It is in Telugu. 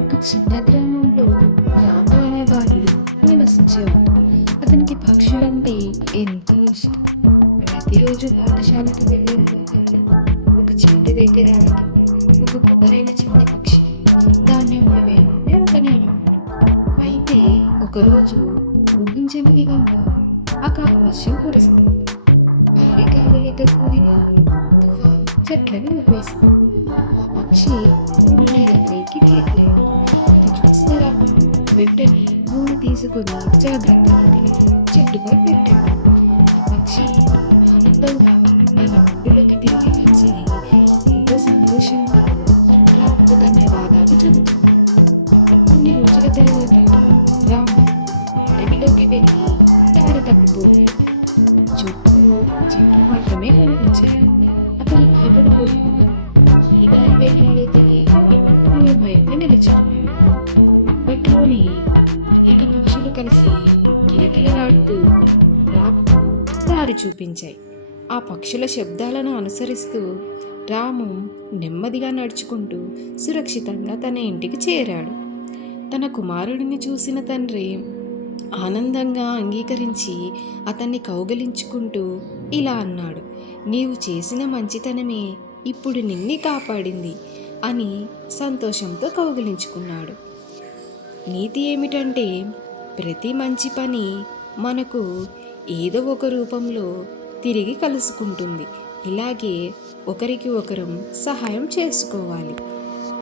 ఒక చిన్న గ్రామంలో రాము అనేవాడు నివసించేవాడు. అతనికి పక్షులంటే ఎంతో ఇష్టం. ప్రతిరోజు పాఠశాలకు వెళ్ళే మార్గంలో ఒక చెట్టు దగ్గర ఒక కుమ్మరైన చిన్న పక్షి ధాన్యంలో వేయాలని అనుకునేవాడు. అయితే ఒకరోజు ఊహించని విధంగా అకాల వర్షం కురిసింది. భారీ గాలులతో కూడిన తుఫాను చెట్లను ఊపేసింది. ఆ పక్షి ఊరి మీద పైకి వెళ్ళలేదు. అది చూసిన రాము వెంటనే నూనె తీసుకుని జాగ్రత్తగా చెట్టుపై పెట్టాడు. ఆ పక్షి ఆనందంగా తన ఒడ్డులోకి తిరిగి వచ్చి ఎంతో సంతోషంగా రాముకు ధన్యవాదాలు చెబుతుంది. కొన్ని రోజుల తర్వాత రాము అడవిలోకి వెళ్ళి దారి తప్పిపోయి చుట్టూ చెట్లు మాత్రమే కనిపించాయి. అతను భయపడిపోయాడు. ఈ దారి వెళ్ళాలైతే భయపడి నిలిచాడు. అప్పట్లోనే అనేక పక్షులు కలిసి కిలకిలలాడుతూ రాముకు దారి చూపించాయి. ఆ పక్షుల శబ్దాలను అనుసరిస్తూ రాము నెమ్మదిగా నడుచుకుంటూ సురక్షితంగా తన ఇంటికి చేరాడు. తన కుమారుడిని చూసిన తండ్రి ఆనందంగా అంగీకరించి అతన్ని కౌగలించుకుంటూ ఇలా అన్నాడు, నీవు చేసిన మంచితనమే ఇప్పుడు నిన్ని కాపాడింది అని సంతోషంతో కౌగిలించుకున్నాడు. నీతి ఏమిటంటే ప్రతి మంచి పని మనకు ఏదో ఒక రూపంలో తిరిగి కలుసుకుంటుంది. ఇలాగే ఒకరికి ఒకరం సహాయం చేసుకోవాలి.